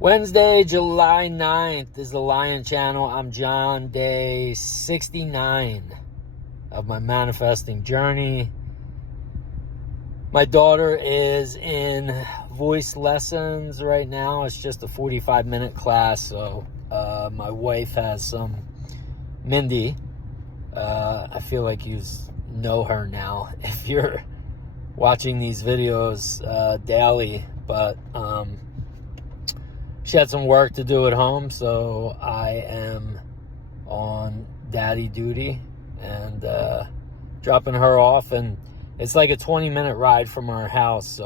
Wednesday, July 9th is the Lion Channel. I'm John, day 69 of my manifesting journey. My daughter is in voice lessons right now. It's just a 45-minute class, so my wife has some Mindy. I feel like you know her now if you're watching these videos daily, but she had some work to do at home, so I am on daddy duty and dropping her off. And it's like a 20-minute ride from our house,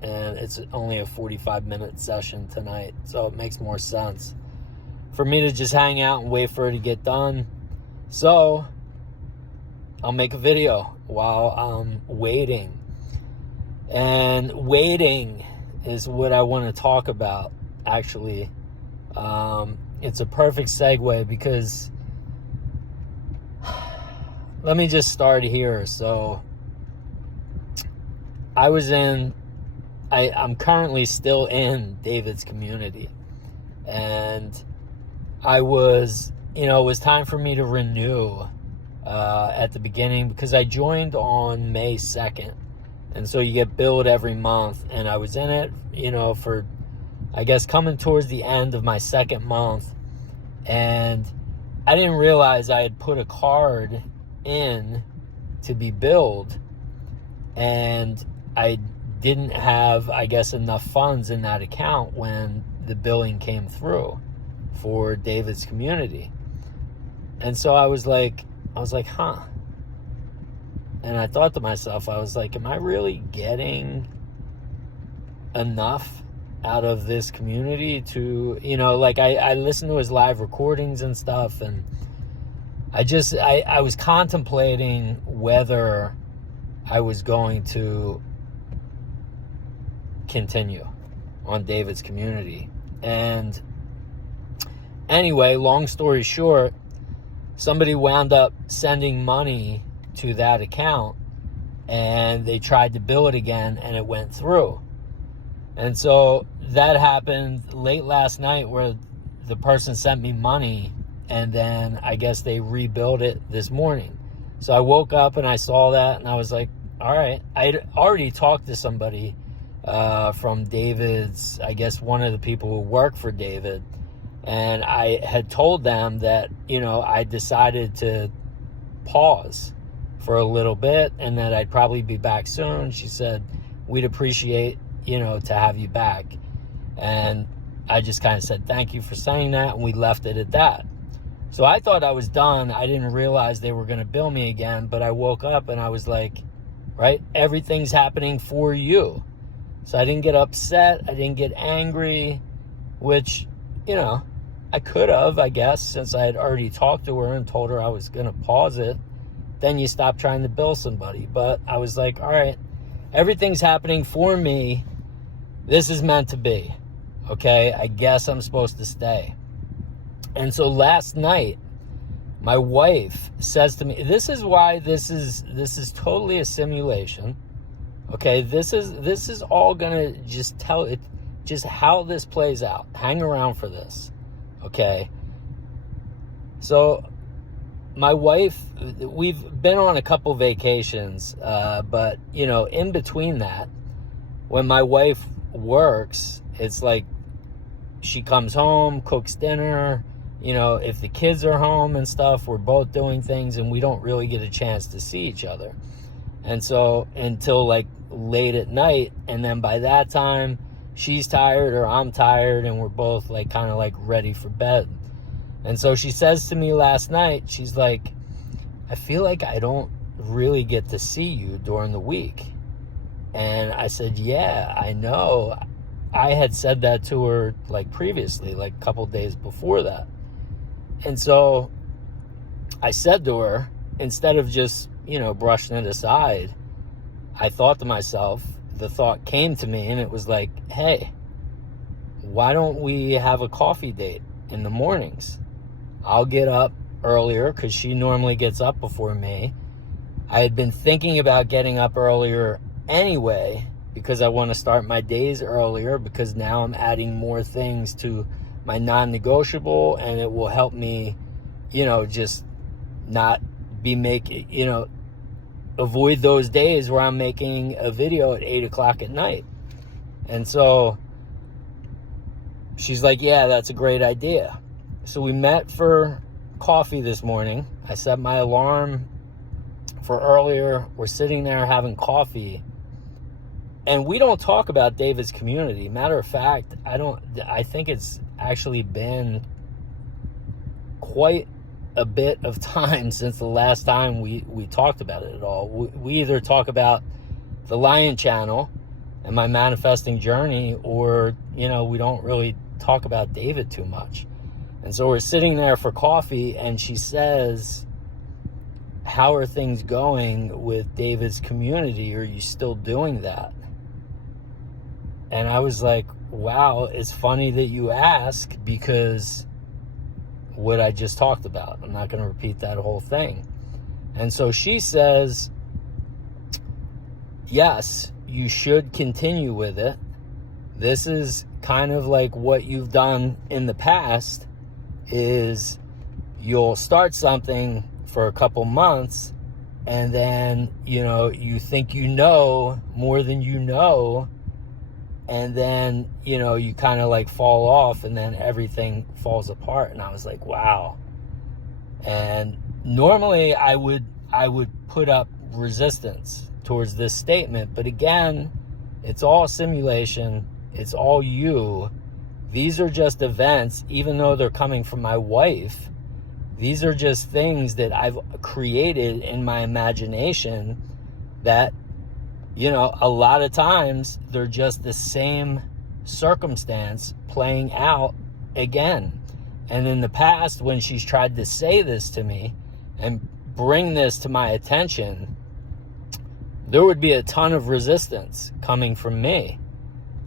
and it's only a 45-minute session tonight, so it makes more sense for me to just hang out and wait for her to get done. So I'll make a video while I'm waiting. And waiting is what I want to talk about. Actually, it's a perfect segue because let me just start here. So I'm currently still in David's community, and it was time for me to renew at the beginning because I joined on May 2nd, and so you get billed every month, and I was in it for I guess coming towards the end of my second month, and I didn't realize I had put a card in to be billed, and I didn't have, I guess, enough funds in that account when the billing came through for David's community. And so I was like, huh. And I thought to myself, I was like, am I really getting enough out of this community to, I listened to his live recordings and stuff, and I was contemplating whether I was going to continue on David's community. And anyway, long story short, somebody wound up sending money to that account, and they tried to bill it again, and it went through. And so that happened late last night, where the person sent me money, and then I guess they rebuilt it this morning. So I woke up and I saw that, and I was like, all right. I'd already talked to somebody from David's, I guess one of the people who work for David, and I had told them that, I decided to pause for a little bit and that I'd probably be back soon. She said, we'd appreciate to have you back. And I just kind of said, thank you for saying that. And we left it at that. So I thought I was done. I didn't realize they were going to bill me again, but I woke up and I was like, right, everything's happening for you. So I didn't get upset. I didn't get angry, which, I could have, I guess, since I had already talked to her and told her I was going to pause it. Then you stop trying to bill somebody. But I was like, all right, everything's happening for me. This is meant to be. Okay, I guess I'm supposed to stay. And so last night, my wife says to me, this is why this is totally a simulation. Okay, this is all gonna just tell it just how this plays out. Hang around for this. Okay. So my wife, we've been on a couple vacations, but in between that, when my wife works, it's like she comes home, cooks dinner, if the kids are home and stuff, we're both doing things, and we don't really get a chance to see each other. And so until like late at night, and then by that time she's tired or I'm tired, and we're both like kind of like ready for bed. And so she says to me last night, she's like, I feel like I don't really get to see you during the week. And I said, yeah, I know. I had said that to her like previously, like a couple days before that. And so I said to her, instead of just, brushing it aside, I thought to myself, the thought came to me, and it was like, hey, why don't we have a coffee date in the mornings? I'll get up earlier because she normally gets up before me. I had been thinking about getting up earlier anyway, because I want to start my days earlier, because now I'm adding more things to my non-negotiable, and it will help me, just not be making, avoid those days where I'm making a video at 8 o'clock at night. And so she's like, yeah, that's a great idea. So we met for coffee this morning. I set my alarm for earlier. We're sitting there having coffee, and we don't talk about David's community. Matter of fact, I think it's actually been quite a bit of time since the last time we talked about it at all. We either talk about the Lion Channel and my manifesting journey, or, we don't really talk about David too much. And so we're sitting there for coffee, and she says, how are things going with David's community? Are you still doing that? And I was like, wow, it's funny that you ask, because what I just talked about, I'm not going to repeat that whole thing. And so she says, yes, you should continue with it. This is kind of like what you've done in the past, is you'll start something for a couple months, and then, you think more than you know, and then, you kind of like fall off, and then everything falls apart. And I was like, wow. And normally I would put up resistance towards this statement, but again, it's all simulation. It's all you. These are just events, even though they're coming from my wife. These are just things that I've created in my imagination that, a lot of times they're just the same circumstance playing out again. And in the past, when she's tried to say this to me and bring this to my attention, there would be a ton of resistance coming from me.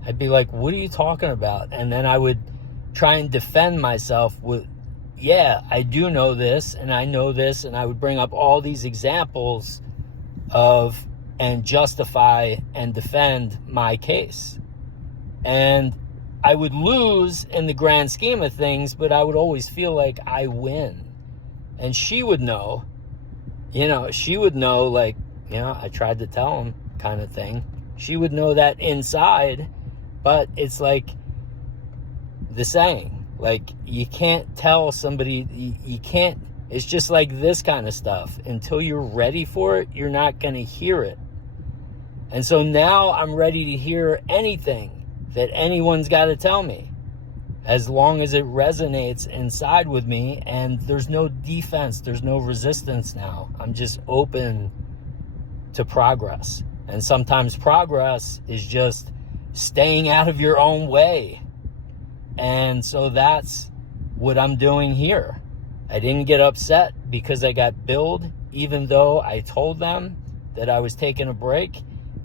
I'd be like, what are you talking about? And then I would try and defend myself with, yeah, I do know this, and I know this, and I would bring up all these examples of, and justify and defend my case. And I would lose in the grand scheme of things, but I would always feel like I win. And she would know, like, I tried to tell him, kind of thing. She would know that inside, but it's like the saying, like, you can't tell somebody, you can't, it's just like this kind of stuff. Until you're ready for it, you're not going to hear it. And so now I'm ready to hear anything that anyone's got to tell me, as long as it resonates inside with me, and there's no defense, there's no resistance now. I'm just open to progress. And sometimes progress is just staying out of your own way. And so that's what I'm doing here. I didn't get upset because I got billed, even though I told them that I was taking a break.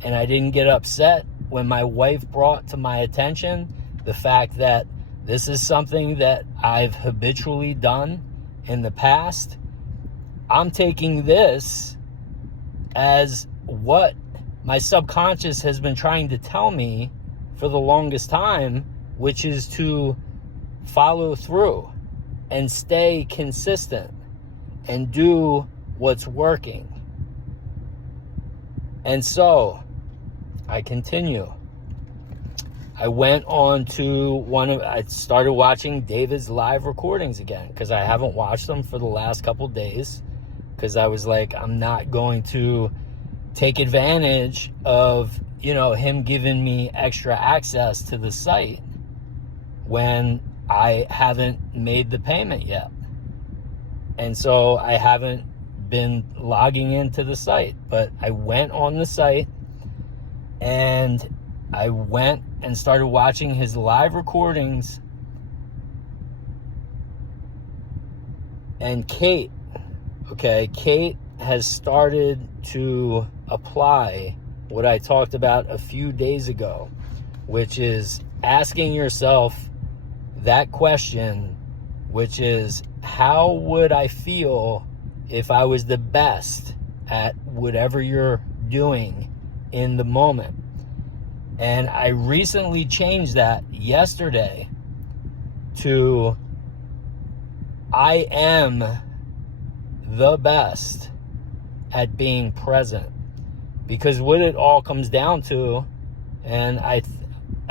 And I didn't get upset when my wife brought to my attention the fact that this is something that I've habitually done in the past. I'm taking this as what my subconscious has been trying to tell me for the longest time, which is to follow through and stay consistent and do what's working. And so I continue. I went on to I started watching David's live recordings again, because I haven't watched them for the last couple days, because I was like, I'm not going to take advantage of, him giving me extra access to the site when I haven't made the payment yet. And so I haven't been logging into the site, but I went on the site and I went and started watching his live recordings. And Kate has started to apply what I talked about a few days ago, which is asking yourself that question, which is, how would I feel if I was the best at whatever you're doing in the moment? And I recently changed that yesterday to I am the best at being present. Because what it all comes down to, and I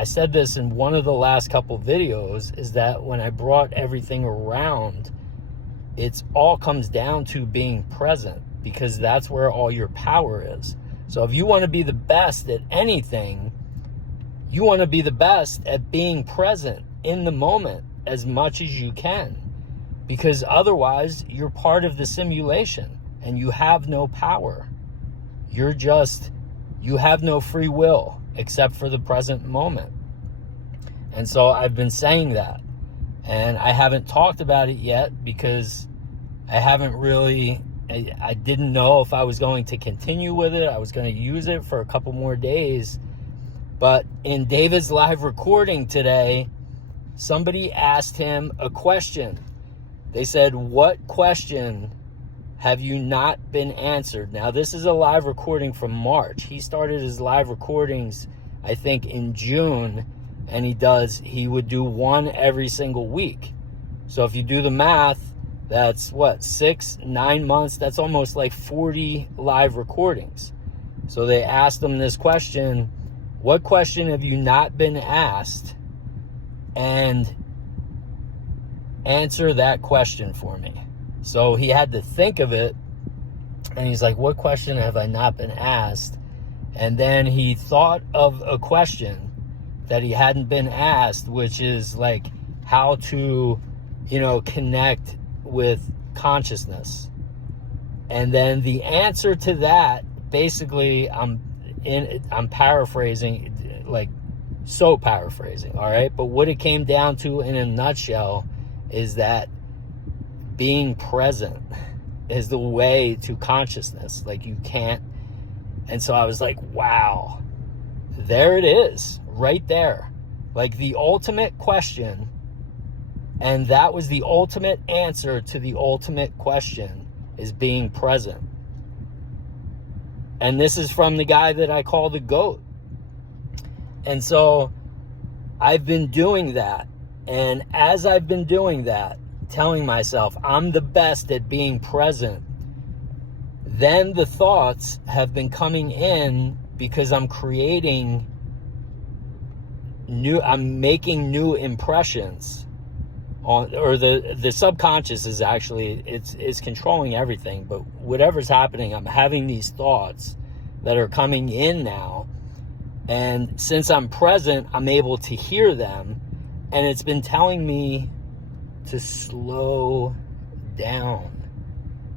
said this in one of the last couple videos, is that when I brought everything around, it's all comes down to being present, because that's where all your power is. So if you want to be the best at anything, you want to be the best at being present in the moment as much as you can, because otherwise you're part of the simulation and you have no power. You have no free will except for the present moment. And so I've been saying that, and I haven't talked about it yet because I didn't know if I was going to continue with it. I was going to use it for a couple more days. But in David's live recording today, somebody asked him a question. They said, "What question have you not been answered?" Now, this is a live recording from March. He started his live recordings, I think, in June, and he would do one every single week. So if you do the math, that's 9 months, that's almost like 40 live recordings. So they asked him this question: what question have you not been asked? And answer that question for me. So he had to think of it, and he's like, what question have I not been asked? And then he thought of a question that he hadn't been asked, which is like how to, connect with consciousness. And then the answer to that, basically, I'm paraphrasing, like so paraphrasing, all right? But what it came down to in a nutshell is that being present is the way to consciousness. Like, you can't. And so I was like, wow, there it is right there. Like the ultimate question. And that was the ultimate answer to the ultimate question, is being present. And this is from the guy that I call the GOAT. And so I've been doing that. And as I've been doing that, telling myself I'm the best at being present, then the thoughts have been coming in, because I'm making new impressions on, or the subconscious is actually, it's controlling everything. But whatever's happening, I'm having these thoughts that are coming in now. And since I'm present, I'm able to hear them. And it's been telling me to slow down,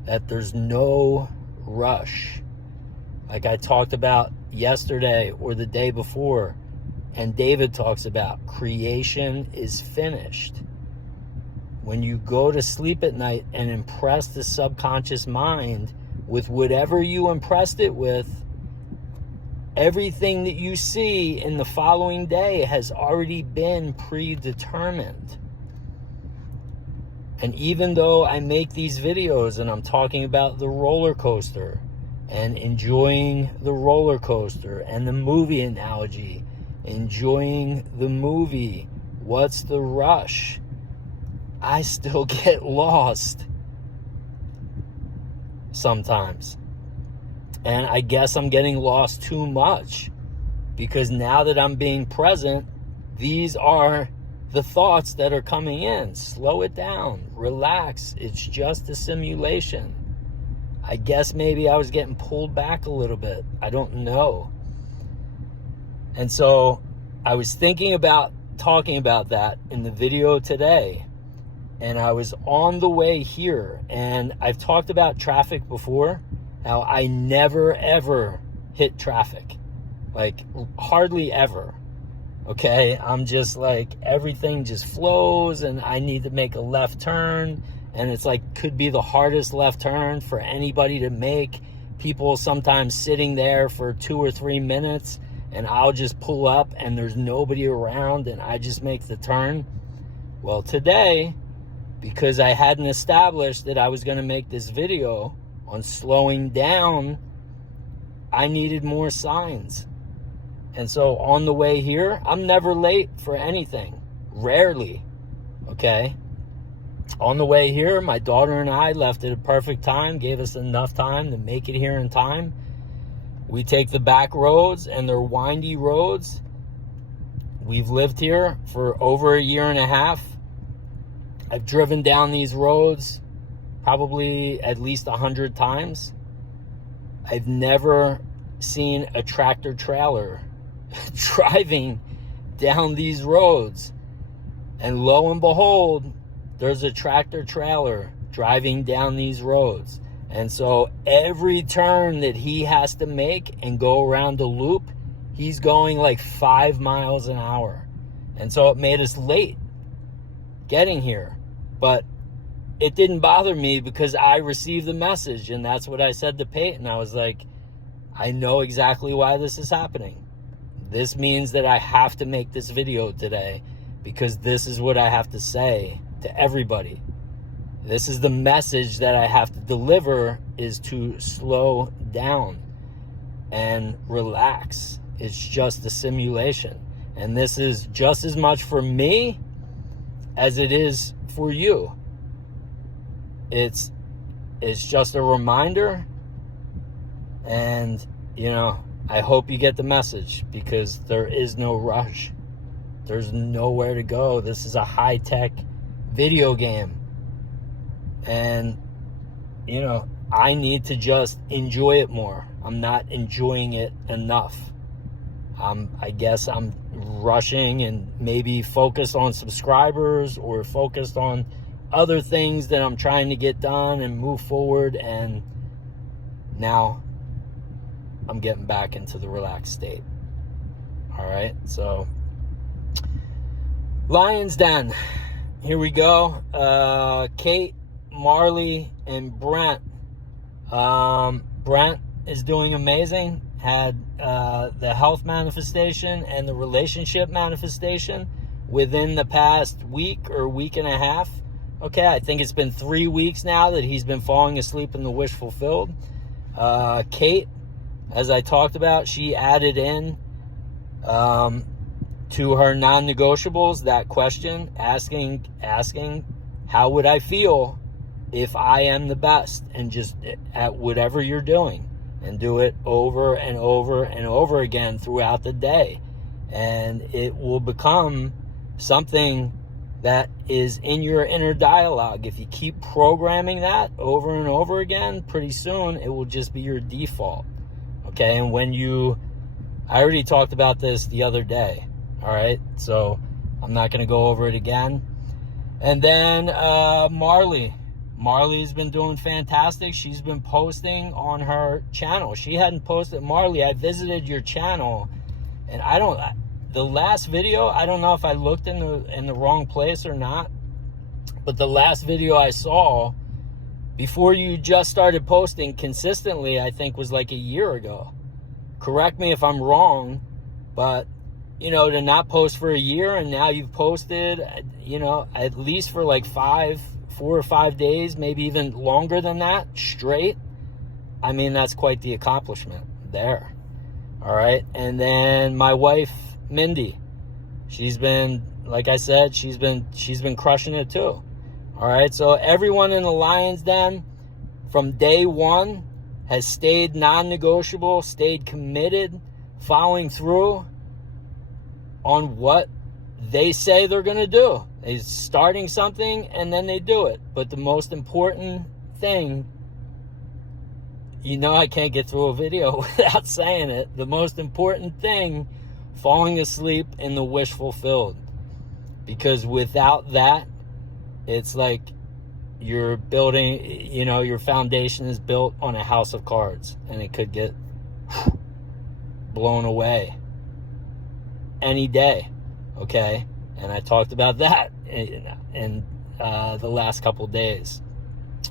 that there's no rush. Like I talked about yesterday or the day before, and David talks about, creation is finished. When you go to sleep at night and impress the subconscious mind with whatever you impressed it with, everything that you see in the following day has already been predetermined. And even though I make these videos and I'm talking about the roller coaster and enjoying the roller coaster, and the movie analogy, enjoying the movie, what's the rush? I still get lost sometimes. And I guess I'm getting lost too much, because now that I'm being present, these are the thoughts that are coming in. Slow it down, relax. It's just a simulation. I guess maybe I was getting pulled back a little bit. I don't know. And so I was thinking about talking about that in the video today. And I was on the way here, and I've talked about traffic before, how I never ever hit traffic, like hardly ever. Okay, I'm just like, everything just flows, and I need to make a left turn, and it's like, could be the hardest left turn for anybody to make. People sometimes sitting there for 2 or 3 minutes, and I'll just pull up and there's nobody around, and I just make the turn. Well, today, because I hadn't established that I was going to make this video on slowing down, I needed more signs. And so on the way here, I'm never late for anything. Rarely. Okay? On the way here, my daughter and I left at a perfect time, gave us enough time to make it here in time. We take the back roads, and they're windy roads. We've lived here for over a year and a half. I've driven down these roads probably at least 100 times. I've never seen a tractor trailer driving down these roads. And lo and behold, there's a tractor trailer driving down these roads. And so every turn that he has to make and go around the loop, he's going like 5 miles an hour. And so it made us late getting here. But it didn't bother me because I received the message. And that's what I said to Peyton. I was like, I know exactly why this is happening. This means that I have to make this video today because this is what I have to say to everybody. This is the message that I have to deliver, is to slow down and relax. It's just a simulation. And this is just as much for me as it is for you. It's just a reminder. And, you know, I hope you get the message because there is no rush. There's nowhere to go. This is a high-tech video game. And, you know, I need to just enjoy it more. I'm not enjoying it enough. I guess I'm rushing and maybe focused on subscribers or focused on other things that I'm trying to get done and move forward. And now I'm getting back into the relaxed state. All right. So Lion's Den. Here we go. Kate, Marley, and Brent. Brent is doing amazing. Had the health manifestation and the relationship manifestation within the past week or week and a half. Okay, I think it's been 3 weeks now that he's been falling asleep in the wish fulfilled. Kate, as I talked about, she added in to her non-negotiables that question, asking how would I feel if I am the best, and just at whatever you're doing, and do it over and over and over again throughout the day. And it will become something that is in your inner dialogue. If you keep programming that over and over again, pretty soon it will just be your default. Okay, and I already talked about this the other day. All right, so I'm not going to go over it again. And then Marley's been doing fantastic. She's been posting on her channel. She hadn't posted. Marley, I visited your channel, and the last video, I don't know if I looked in the wrong place or not, but the last video I saw before you just started posting consistently, I think was like a year ago. Correct me if I'm wrong, but you know, to not post for a year and now you've posted, you know, at least for like 4 or 5 days, maybe even longer than that straight. I mean, that's quite the accomplishment there. All right. And then my wife, Mindy, she's been, like I said, she's been crushing it too. All right. So everyone in the Lion's Den from day one has stayed non-negotiable, stayed committed, following through on what they say they're going to do. They're starting something and then they do it. But the most important thing, you know, I can't get through a video without saying it. The most important thing, falling asleep in the wish fulfilled. Because without that, it's like you're building, you know, your foundation is built on a house of cards and it could get blown away any day. Okay. And I talked about that in the last couple days.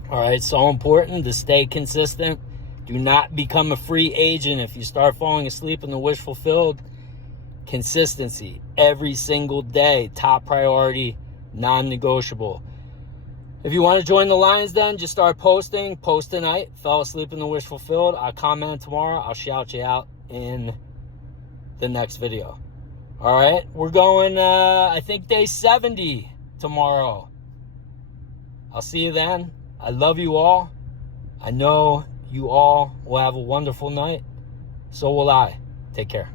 All right. So important to stay consistent. Do not become a free agent if you start falling asleep in the wish fulfilled. Consistency every single day. Top priority, non-negotiable. If you want to join the Lion's Den, just start posting. Post tonight. Fell asleep in the wish fulfilled. I'll comment tomorrow. I'll shout you out in the next video. All right, we're going, I think, day 70 tomorrow. I'll see you then. I love you all. I know you all will have a wonderful night. So will I. Take care.